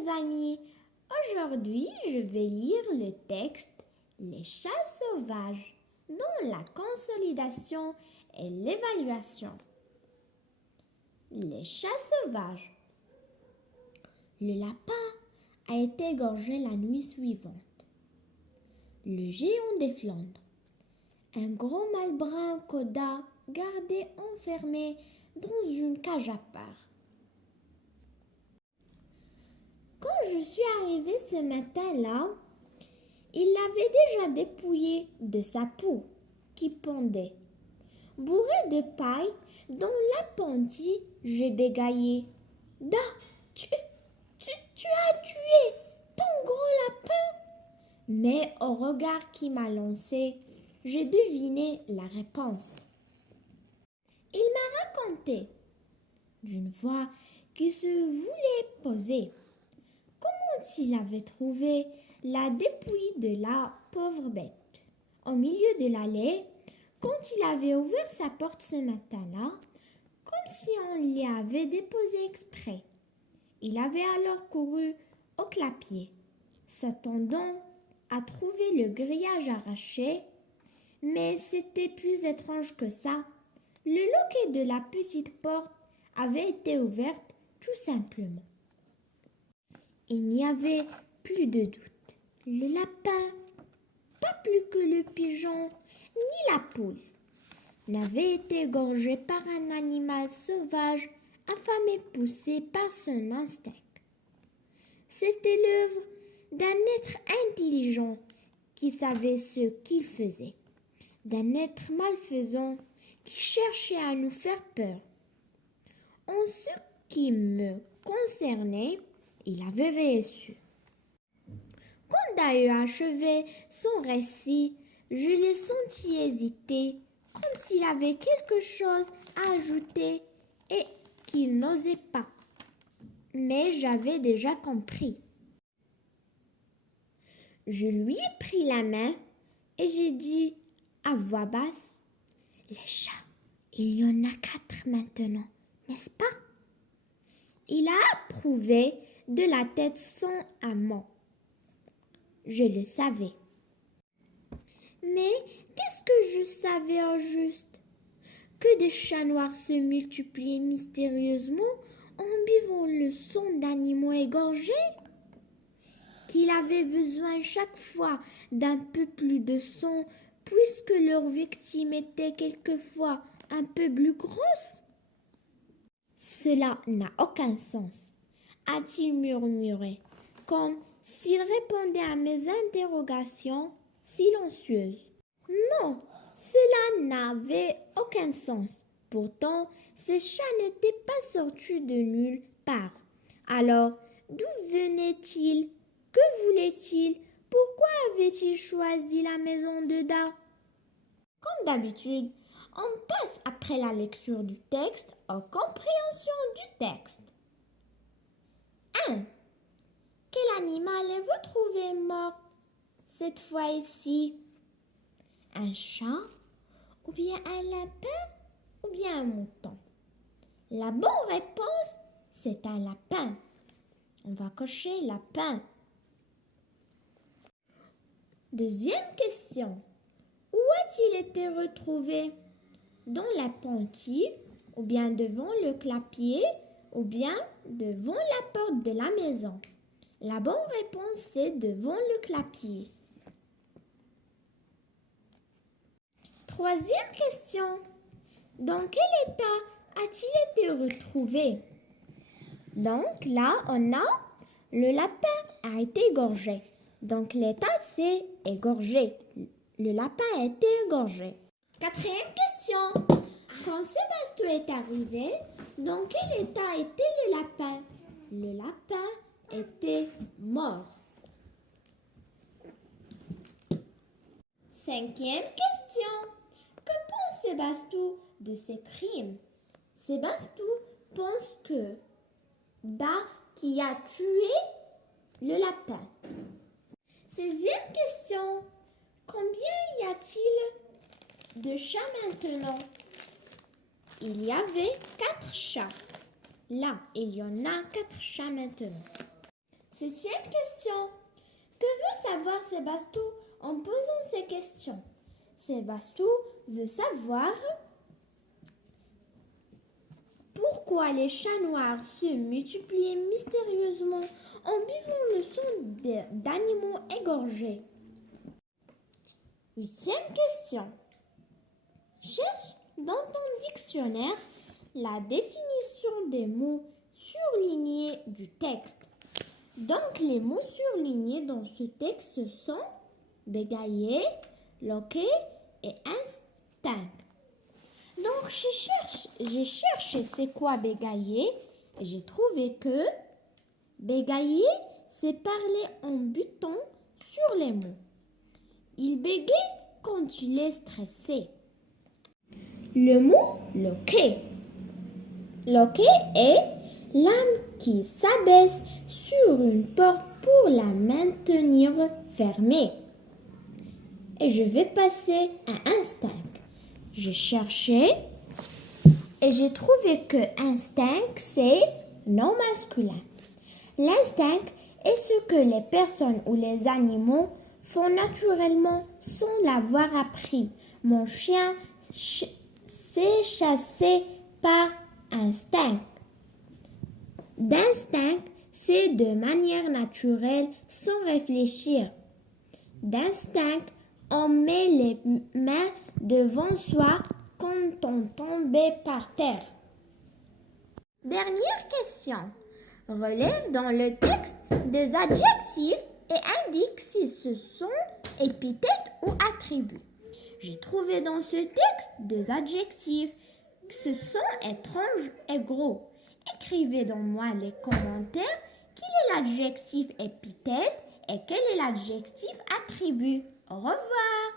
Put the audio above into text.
mes amis, aujourd'hui je vais lire le texte Les chats sauvages, dont la consolidation et l'évaluation. Les chats sauvages. Le lapin a été égorgé la nuit suivante. Le géant des Flandres, un gros mâle brun coda gardé enfermé dans une cage à part. Quand je suis arrivée ce matin-là, il l'avait déjà dépouillé de sa peau qui pendait. Bourré de paille, dans l'appentis, j'ai bégayé. « Da, tu as tué ton gros lapin !» Mais au regard qui m'a lancé, j'ai deviné la réponse. Il m'a raconté, d'une voix qui se voulait poser, comment il avait trouvé la dépouille de la pauvre bête au milieu de l'allée quand il avait ouvert sa porte ce matin-là, comme si on l'y avait déposé exprès. Il avait alors couru au clapier, s'attendant à trouver le grillage arraché, mais c'était plus étrange que ça. Le loquet de la petite porte avait été ouverte tout simplement. Il n'y avait plus de doute. Le lapin, pas plus que le pigeon ni la poule, n'avait été égorgé par un animal sauvage affamé poussé par son instinct. C'était l'œuvre d'un être intelligent qui savait ce qu'il faisait, d'un être malfaisant qui cherchait à nous faire peur. En ce qui me concernait, il avait réussi. Quand Dahu achevait son récit, je l'ai senti hésiter, comme s'il avait quelque chose à ajouter et qu'il n'osait pas. Mais j'avais déjà compris. Je lui ai pris la main et j'ai dit à voix basse, « Les chats, il y en a 4 maintenant, n'est-ce pas ?» Il a approuvé de la tête sans un mot. Je le savais. Mais qu'est-ce que je savais au juste? Que des chats noirs se multipliaient mystérieusement en buvant le sang d'animaux égorgés? Qu'il avait besoin chaque fois d'un peu plus de sang puisque leur victime était quelquefois un peu plus grosse? Cela n'a aucun sens, a-t-il murmuré, comme s'il répondait à mes interrogations silencieuses. Non, cela n'avait aucun sens. Pourtant, ces chats n'étaient pas sortis de nulle part. Alors, d'où venaient-ils? Que voulaient-ils? Pourquoi avaient-ils choisi la maison de Da? Comme d'habitude, on passe après la lecture du texte aux compréhensions du texte. 1. Quel animal avez-vous trouvé mort cette fois ici? Un chat, ou bien un lapin, ou bien un mouton? La bonne réponse, c'est un lapin. On va cocher lapin. Deuxième question. Où a-t-il été retrouvé? Dans l'appentis, ou bien devant le clapier, ou bien devant la porte de la maison? La bonne réponse, c'est devant le clapier. Troisième question. Dans quel état a-t-il été retrouvé? Donc là, on a le lapin a été égorgé. Donc l'état, c'est égorgé. Le lapin a été égorgé. Quatrième question. Quand Sébastien est arrivé, dans quel état était le lapin? Le lapin était mort. Cinquième question. Que pense Sébastien de ces crimes? Sébastien pense que Da qui a tué le lapin. Sixième question. Combien y a-t-il de chats maintenant? Il y avait 4 chats. Là, il y en a 4 chats maintenant. Septième question. Que veut savoir Sébastien en posant ces questions? Sébastien veut savoir pourquoi les chats noirs se multiplient mystérieusement en buvant le sang d'animaux égorgés. Huitième question. Cherche dans ton dictionnaire la définition des mots surlignés du texte. Donc, les mots surlignés dans ce texte sont bégayer, loquer et instinct. Donc, j'ai cherché c'est quoi bégayer et j'ai trouvé que bégayer, c'est parler en butant sur les mots. Il bégaye quand il est stressé. Le mot loquer. Loquer est l'âme qui s'abaisse sur une porte pour la maintenir fermée. Et je vais passer à instinct. J'ai cherché et j'ai trouvé que instinct, c'est non masculin. L'instinct est ce que les personnes ou les animaux font naturellement sans l'avoir appris. Mon chien s'est chassé par instinct. D'instinct, c'est de manière naturelle sans réfléchir. D'instinct, on met les mains devant soi quand on tombait par terre. Dernière question. Relève dans le texte des adjectifs et indique si ce sont épithètes ou attributs. J'ai trouvé dans ce texte des adjectifs. Ce sont étranges et gros. Écrivez dans moi les commentaires quel est l'adjectif épithète et quel est l'adjectif attribut. Au revoir.